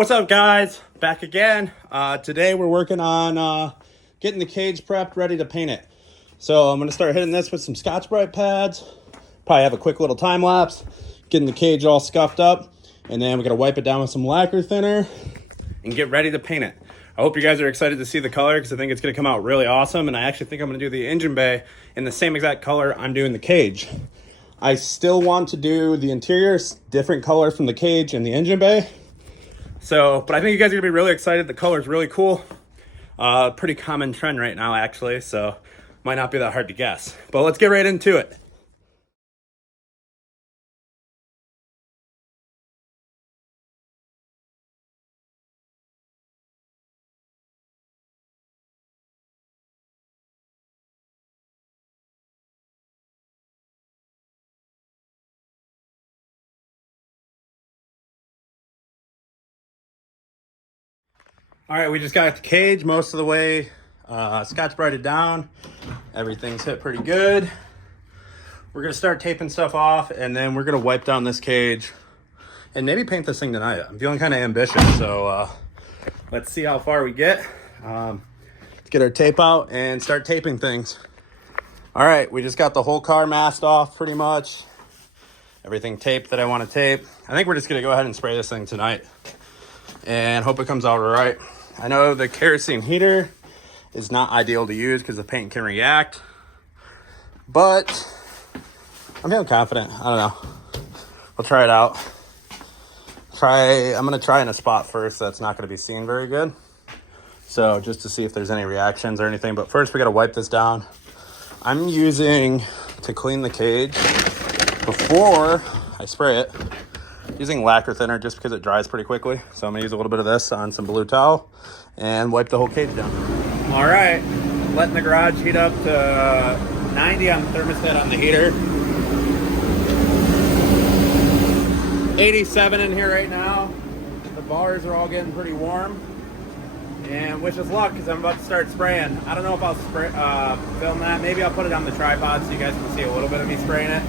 What's up, guys? Back again. Today we're working on getting the cage prepped, ready to paint it. So I'm going to start hitting this with some Scotch-Brite pads. Probably have a quick little time lapse, getting the cage all scuffed up, and then we're going to wipe it down with some lacquer thinner and get ready to paint it. I hope you guys are excited to see the color because I think it's going to come out really awesome, and I actually think I'm going to do the engine bay in the same exact color I'm doing the cage. I still want to do the interior different color from the cage and the engine bay. But I think you guys are gonna be really excited. The color is really cool. Pretty common trend right now, actually, so might not be that hard to guess. But let's get right into it. All right, we just got the cage most of the way Scotch-Brited down. Everything's hit pretty good. We're gonna start taping stuff off, and then we're gonna wipe down this cage and maybe paint this thing tonight. I'm feeling kind of ambitious, so let's see how far we get. Let's get our tape out and start taping things. All right, we just got the whole car masked off pretty much. Everything taped that I want to tape. I think we're just gonna go ahead and spray this thing tonight and hope it comes out all right. I know the kerosene heater is not ideal to use because the paint can react, but I'm feeling confident. I don't know. We'll try it out. I'm gonna try in a spot first that's not gonna be seen very good. So just to see if there's any reactions or anything, but first we gotta wipe this down. I'm using, to clean the cage before I spray it, using lacquer thinner just because it dries pretty quickly. So I'm gonna use a little bit of this on some blue towel and wipe the whole cage down. All right, letting the garage heat up to 90 on the thermostat on the heater. 87 in here right now. The bars are all getting pretty warm. And wish us luck because I'm about to start spraying. I don't know if I'll film that. Maybe I'll put it on the tripod so you guys can see a little bit of me spraying it.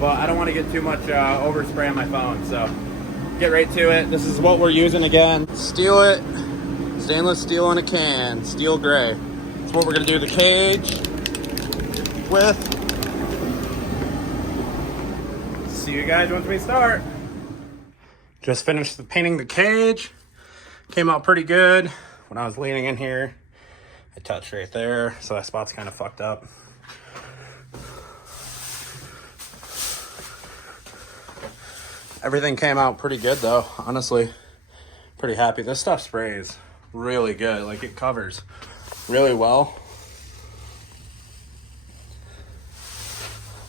But I don't want to get too much overspray on my phone, so get right to it. This is what we're using again. Steel it, stainless steel in a can, steel gray. That's what we're gonna do the cage with. See you guys once we start. Just finished painting the cage. Came out pretty good. When I was leaning in here, I touched right there, so that spot's kind of fucked up. Everything came out pretty good though, honestly. Pretty happy. This stuff sprays really good. Like, it covers really well.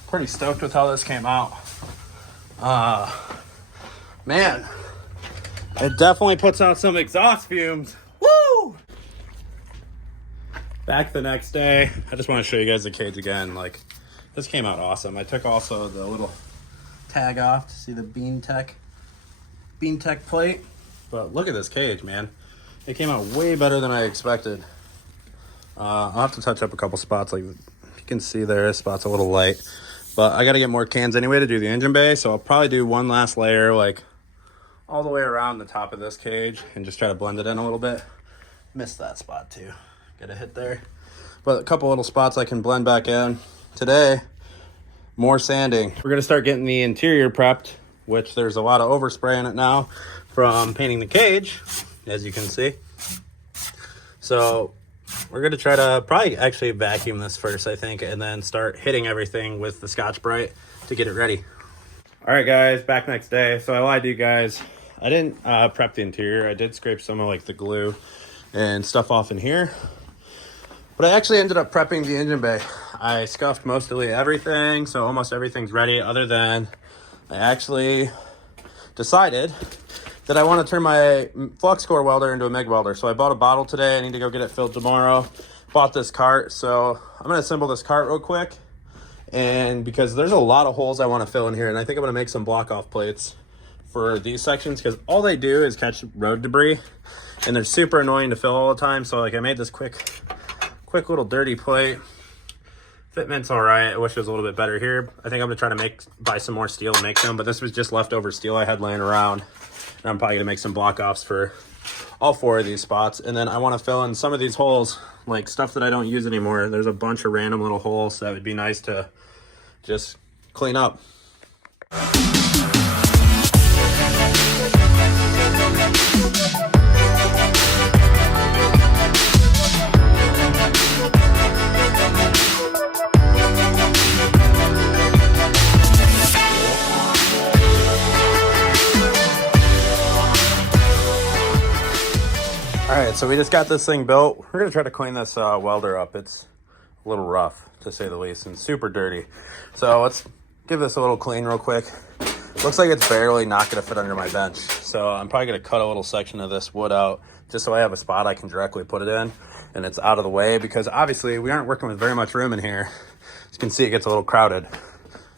Pretty stoked with how this came out. Man, it definitely puts out some exhaust fumes. Woo! Back the next day. I just want to show you guys the cage again. Like, this came out awesome. I took also the little tag off to see the bean tech plate, but look at this cage, man. It came out way better than I expected. I'll have to touch up a couple spots. Like, you can see there, this spot's a little light, but I got to get more cans anyway to do the engine bay, so I'll probably do one last layer, like all the way around the top of this cage, and just try to blend it in a little bit. Missed that spot too, get a hit there, but a couple little spots I can blend back in today. More sanding. We're gonna start getting the interior prepped, which there's a lot of overspray in it now from painting the cage, as you can see. So we're gonna try to probably actually vacuum this first, I think, and then start hitting everything with the Scotch-Brite to get it ready. All right, guys, back next day. So I lied to you guys. I didn't prep the interior. I did scrape some of like the glue and stuff off in here, but I actually ended up prepping the engine bay. I scuffed mostly everything, so almost everything's ready, other than I actually decided that I want to turn my flux core welder into a MIG welder. So I bought a bottle today. I need to go get it filled tomorrow. Bought this cart, so I'm going to assemble this cart real quick. And because there's a lot of holes I want to fill in here, and I think I'm going to make some block-off plates for these sections, because all they do is catch road debris, and they're super annoying to fill all the time. So like, I made this quick little dirty plate. Fitment's all right. I wish it was a little bit better here. I think I'm gonna try to buy some more steel and make them, but this was just leftover steel I had laying around. And I'm probably gonna make some block offs for all 4 of these spots. And then I want to fill in some of these holes, like stuff that I don't use anymore. There's a bunch of random little holes that would be nice to just clean up. All right, so we just got this thing built. We're gonna try to clean this welder up. It's a little rough, to say the least, and super dirty. So let's give this a little clean real quick. Looks like it's barely not gonna fit under my bench. So I'm probably gonna cut a little section of this wood out just so I have a spot I can directly put it in and it's out of the way, because obviously we aren't working with very much room in here. As you can see, it gets a little crowded.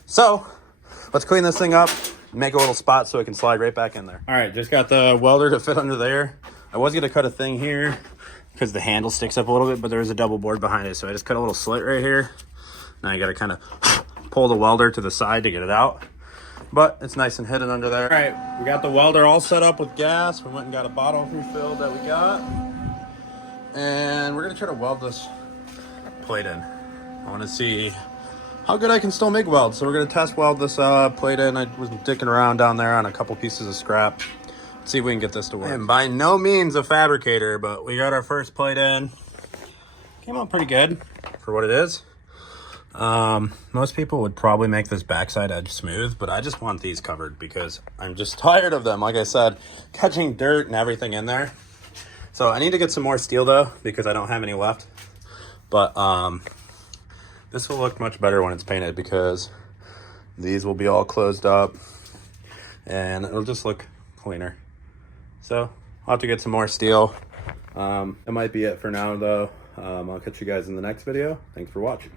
So let's clean this thing up, make a little spot so it can slide right back in there. All right, just got the welder to fit under there. I was gonna cut a thing here because the handle sticks up a little bit, but there's a double board behind it. So I just cut a little slit right here. Now you gotta kind of pull the welder to the side to get it out, but it's nice and hidden under there. All right, we got the welder all set up with gas. We went and got a bottle refilled that we got. And we're gonna try to weld this plate in. I wanna see how good I can still make welds. So we're gonna test weld this plate in. I was dicking around down there on a couple pieces of scrap. See if we can get this to work. And by no means a fabricator, but we got our first plate in. Came out pretty good for what it is. Most people would probably make this backside edge smooth, but I just want these covered because I'm just tired of them. Like I said, catching dirt and everything in there. So I need to get some more steel though, because I don't have any left. But this will look much better when it's painted because these will be all closed up and it'll just look cleaner. So I'll have to get some more steel. That might be it for now though. I'll catch you guys in the next video. Thanks for watching.